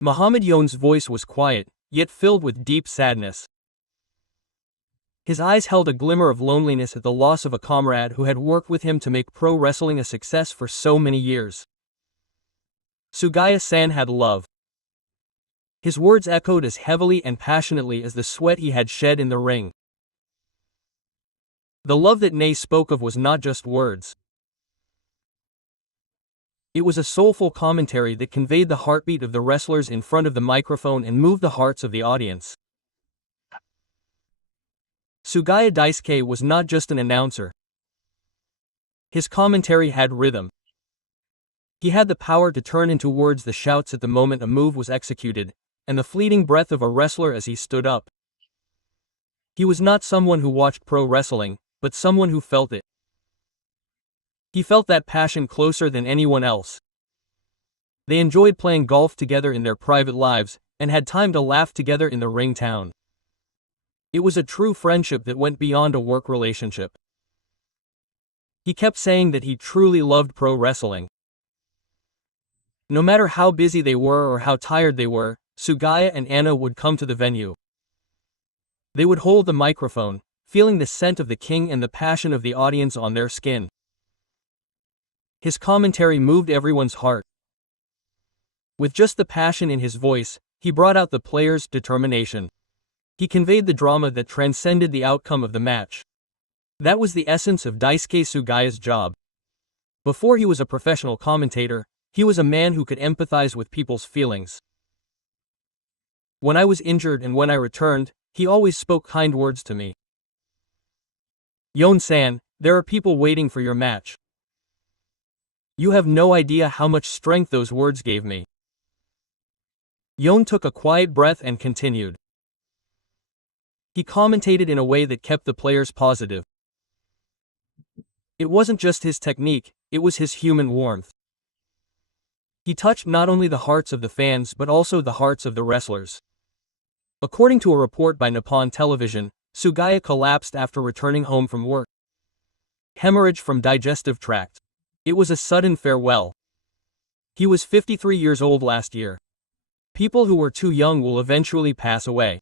Mohamed Youn's voice was quiet, yet filled with deep sadness. His eyes held a glimmer of loneliness at the loss of a comrade who had worked with him to make pro wrestling a success for so many years. Sugaya-san had love. His words echoed as heavily and passionately as the sweat he had shed in the ring. The love that Nei spoke of was not just words. It was a soulful commentary that conveyed the heartbeat of the wrestlers in front of the microphone and moved the hearts of the audience. Sugaya Daisuke was not just an announcer. His commentary had rhythm. He had the power to turn into words the shouts at the moment a move was executed, and the fleeting breath of a wrestler as he stood up. He was not someone who watched pro wrestling, but someone who felt it. He felt that passion closer than anyone else. They enjoyed playing golf together in their private lives, and had time to laugh together in the ring town. It was a true friendship that went beyond a work relationship. He kept saying that he truly loved pro wrestling. No matter how busy they were or how tired they were, Sugaya and Anna would come to the venue. They would hold the microphone, feeling the scent of the king and the passion of the audience on their skin. His commentary moved everyone's heart. With just the passion in his voice, he brought out the players' determination. He conveyed the drama that transcended the outcome of the match. That was the essence of Daisuke Sugaya's job. Before he was a professional commentator, he was a man who could empathize with people's feelings. When I was injured and when I returned, he always spoke kind words to me. "Youn-san, there are people waiting for your match. You have no idea how much strength those words gave me." Youn took a quiet breath and continued. He commentated in a way that kept the players positive. It wasn't just his technique, it was his human warmth. He touched not only the hearts of the fans but also the hearts of the wrestlers. According to a report by Nippon Television, Sugaya collapsed after returning home from work. Hemorrhage from digestive tract. It was a sudden farewell. He was 53 years old last year. People who were too young will eventually pass away.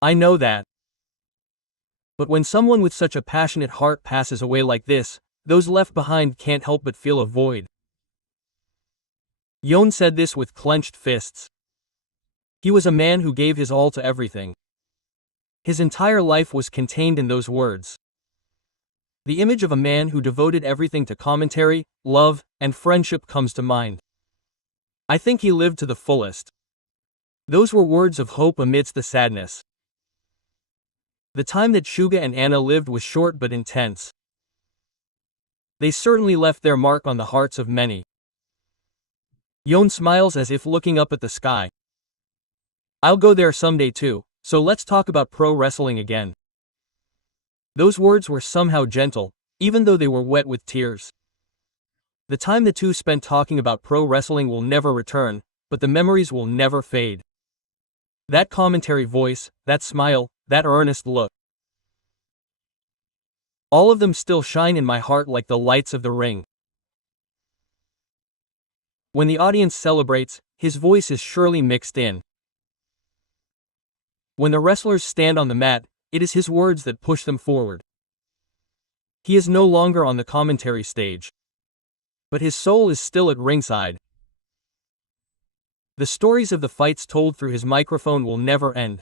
I know that. But when someone with such a passionate heart passes away like this, those left behind can't help but feel a void. Youn said this with clenched fists. He was a man who gave his all to everything. His entire life was contained in those words. The image of a man who devoted everything to commentary, love, and friendship comes to mind. I think he lived to the fullest. Those were words of hope amidst the sadness. The time that Shuga and Anna lived was short but intense. They certainly left their mark on the hearts of many. Youn smiles as if looking up at the sky. I'll go there someday too, so let's talk about pro wrestling again. Those words were somehow gentle, even though they were wet with tears. The time the two spent talking about pro wrestling will never return, but the memories will never fade. That commentary voice, that smile, that earnest look. All of them still shine in my heart like the lights of the ring. When the audience celebrates, his voice is surely mixed in. When the wrestlers stand on the mat, it is his words that push them forward. He is no longer on the commentary stage. But his soul is still at ringside. The stories of the fights told through his microphone will never end.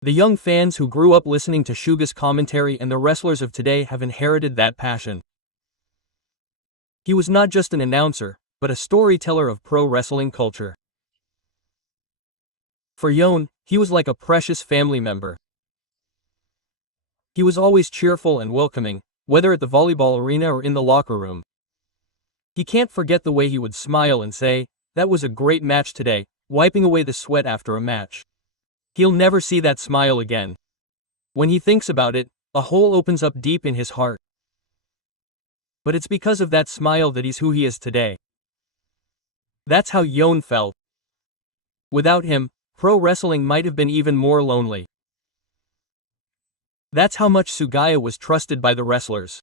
The young fans who grew up listening to Shuga's commentary and the wrestlers of today have inherited that passion. He was not just an announcer, but a storyteller of pro wrestling culture. For Youn, he was like a precious family member. He was always cheerful and welcoming, whether at the volleyball arena or in the locker room. He can't forget the way he would smile and say, "That was a great match today," wiping away the sweat after a match. He'll never see that smile again. When he thinks about it, a hole opens up deep in his heart. But it's because of that smile that he's who he is today. That's how Youn felt. Without him, pro wrestling might have been even more lonely. That's how much Sugaya was trusted by the wrestlers.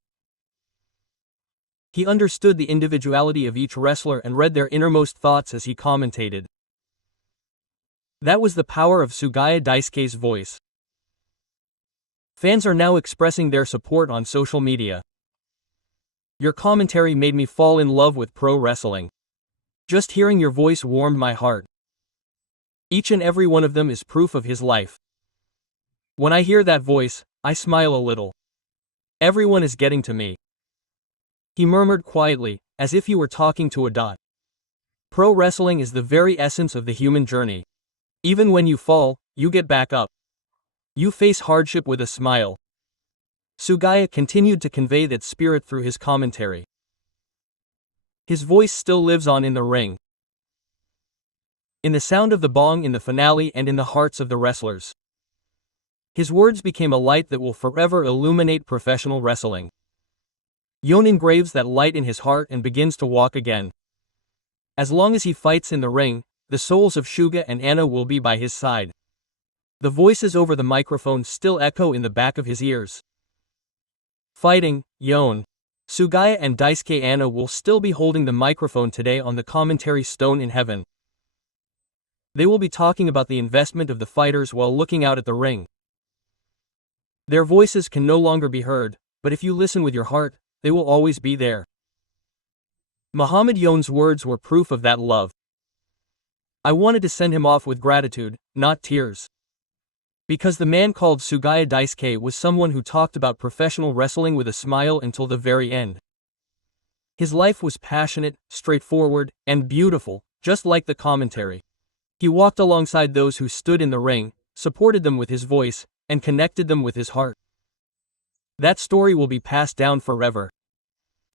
He understood the individuality of each wrestler and read their innermost thoughts as he commentated. That was the power of Sugaya Daisuke's voice. Fans are now expressing their support on social media. Your commentary made me fall in love with pro wrestling. Just hearing your voice warmed my heart. Each and every one of them is proof of his life. When I hear that voice, I smile a little. Everyone is getting to me. He murmured quietly, as if he were talking to a dot. Pro wrestling is the very essence of the human journey. Even when you fall, you get back up. You face hardship with a smile. Sugaya continued to convey that spirit through his commentary. His voice still lives on in the ring, in the sound of the bong in the finale and in the hearts of the wrestlers. His words became a light that will forever illuminate professional wrestling. Yon engraves that light in his heart and begins to walk again. As long as he fights in the ring, the souls of Shuga and Anna will be by his side. The voices over the microphone still echo in the back of his ears. Fighting, Yon. Sugaya and Daisuke Anna will still be holding the microphone today on the commentary stone in heaven. They will be talking about the investment of the fighters while looking out at the ring. Their voices can no longer be heard, but if you listen with your heart, they will always be there. Muhammad Yon's words were proof of that love. I wanted to send him off with gratitude, not tears. Because the man called Sugaya Daisuke was someone who talked about professional wrestling with a smile until the very end. His life was passionate, straightforward, and beautiful, just like the commentary. He walked alongside those who stood in the ring, supported them with his voice, and connected them with his heart. That story will be passed down forever.